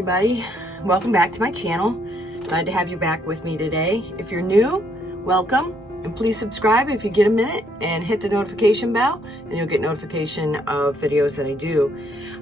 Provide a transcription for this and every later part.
everybody. Welcome back to my channel. Glad to have you back with me today. If you're new, welcome, and please subscribe if you get a minute and hit the notification bell and you'll get notification of videos that I do.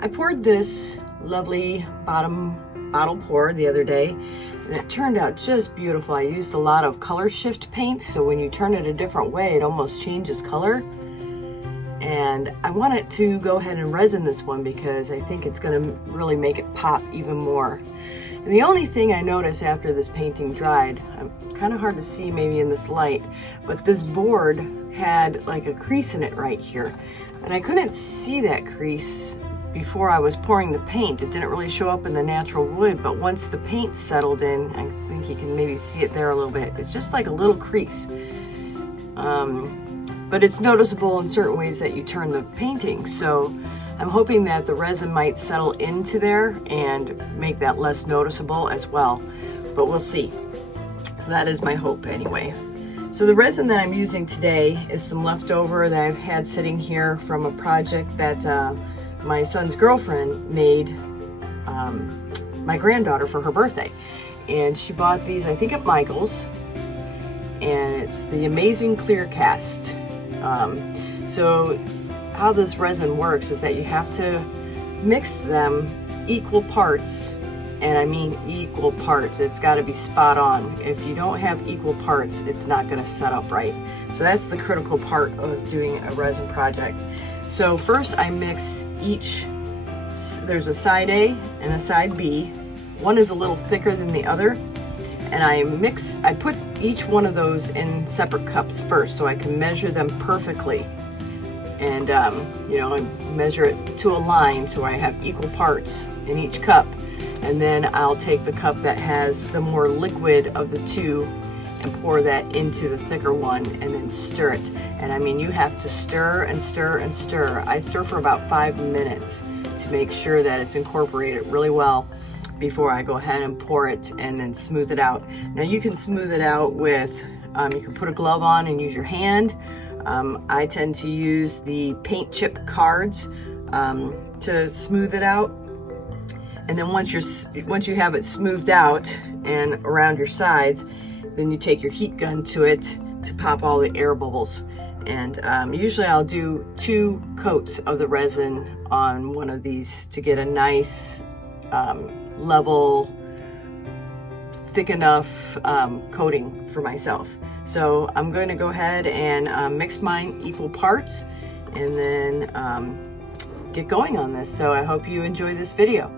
I poured this lovely bottle pour the other day and it turned out just beautiful. I used a lot of color shift paint, so when you turn it a different way it almost changes color. And I wanted to go ahead and resin this one because I think it's going to really make it pop even more. And the only thing I noticed after this painting dried, kind of hard to see maybe in this light, but this board had like a crease in it right here. And I couldn't see that crease before I was pouring the paint. It didn't really show up in the natural wood, but once the paint settled in, I think you can maybe see it there a little bit. It's just like a little crease. But it's noticeable in certain ways that you turn the painting. So I'm hoping that the resin might settle into there and make that less noticeable as well. But we'll see. That is my hope anyway. So the resin that I'm using today is some leftover that I've had sitting here from a project that my son's girlfriend made my granddaughter for her birthday. And she bought these, I think, at Michael's. And it's the Amazing Clear Cast. So how this resin works is that you have to mix them equal parts, and I mean equal parts. It's got to be spot on. If you don't have equal parts, it's not going to set up right. So that's the critical part of doing a resin project. So first I mix each, there's a side A and a side B. One is a little thicker than the other. And I put each one of those in separate cups first so I can measure them perfectly. And, you know, I measure it to a line so I have equal parts in each cup. And then I'll take the cup that has the more liquid of the two and pour that into the thicker one and then stir it. And I mean, you have to stir and stir and stir. I stir for about 5 minutes to make sure that it's incorporated really well before I go ahead and pour it and then smooth it out. Now you can smooth it out with, you can put a glove on and use your hand. I tend to use the paint chip cards to smooth it out. And then once you have it smoothed out and around your sides, then you take your heat gun to it to pop all the air bubbles. And usually I'll do 2 coats of the resin on one of these to get a nice level, thick enough coating for myself. So I'm going to go ahead and mix mine equal parts and then get going on this. So I hope you enjoy this video.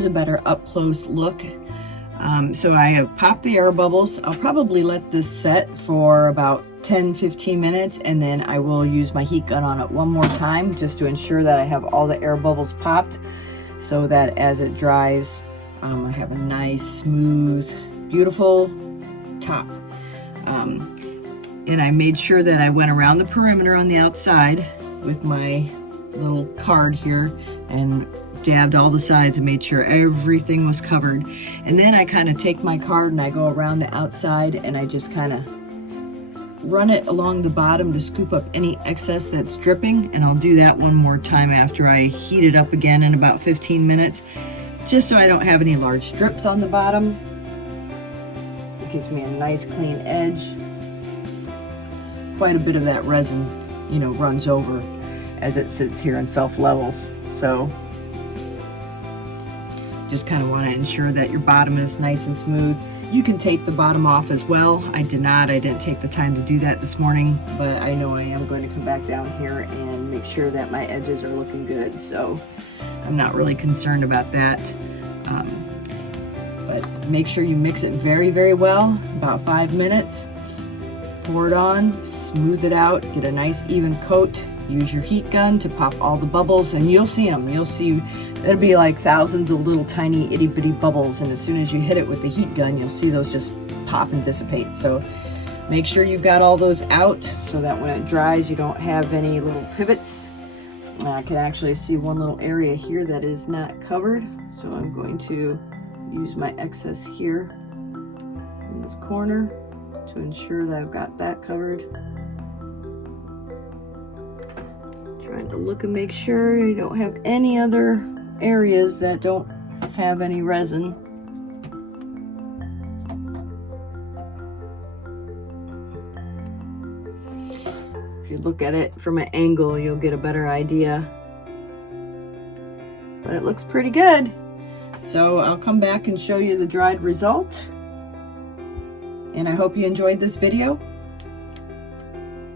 here's a better up close look. So I have popped the air bubbles. I'll probably let this set for about 10-15 minutes, and then I will use my heat gun on it one more time just to ensure that I have all the air bubbles popped, so that as it dries, I have a nice, smooth, beautiful top. And I made sure that I went around the perimeter on the outside with my little card here and dabbed all the sides and made sure everything was covered. And then I kind of take my card and I go around the outside and I just kind of run it along the bottom to scoop up any excess that's dripping. And I'll do that one more time after I heat it up again in about 15 minutes, just so I don't have any large drips on the bottom. It gives me a nice clean edge. Quite a bit of that resin, you know, runs over as it sits here and self-levels. So just kind of want to ensure that your bottom is nice and smooth. You can tape the bottom off as well. I did not. I didn't take the time to do that this morning, but I know I am going to come back down here and make sure that my edges are looking good. So I'm not really concerned about that. But make sure you mix it very, very well, about 5 minutes. Pour it on, smooth it out, get a nice even coat. Use your heat gun to pop all the bubbles, and you'll see them. You'll see it'll be like thousands of little tiny itty bitty bubbles, and as soon as you hit it with the heat gun, you'll see those just pop and dissipate. So make sure you've got all those out so that when it dries, you don't have any little pivots. I can actually see one little area here that is not covered, so I'm going to use my excess here in this corner to ensure that I've got that covered. Trying to look and make sure you don't have any other areas that don't have any resin. If you look at it from an angle, you'll get a better idea. But it looks pretty good. So I'll come back and show you the dried result. And I hope you enjoyed this video.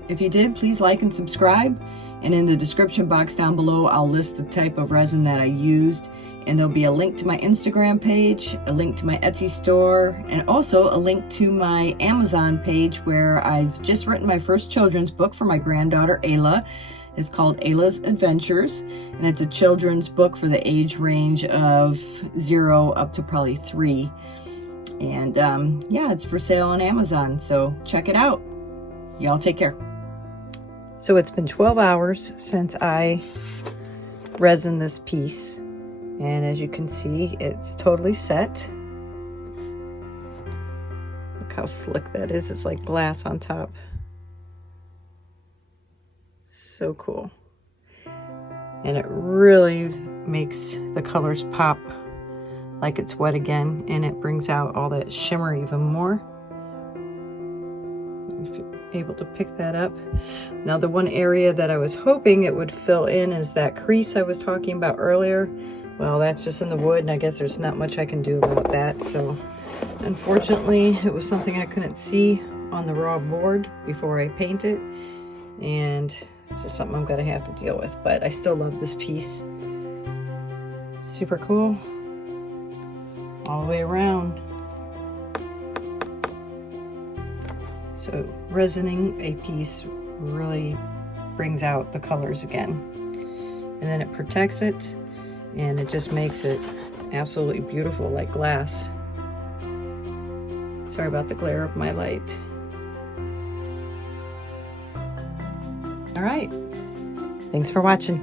If you did, please like and subscribe. And in the description box down below, I'll list the type of resin that I used. And there'll be a link to my Instagram page, a link to my Etsy store, and also a link to my Amazon page where I've just written my first children's book for my granddaughter, Ayla. It's called Ayla's Adventures. And it's a children's book for the age range of 0 up to probably 3. And yeah, it's for sale on Amazon. So check it out. Y'all take care. So it's been 12 hours since I resin this piece, and as you can see, it's totally set. Look how slick that is. It's like glass on top. So cool. And it really makes the colors pop like it's wet again, and it brings out all that shimmer even more. If you're able to pick that up. Now the one area that I was hoping it would fill in is that crease I was talking about earlier. Well, that's just in the wood, and I guess there's not much I can do about that. So unfortunately, it was something I couldn't see on the raw board before I paint it, and it's just something I'm gonna have to deal with. But I still love this piece. Super cool all the way around. So resining a piece really brings out the colors again, and then it protects it, and it just makes it absolutely beautiful, like glass. Sorry about the glare of my light. All right, thanks for watching.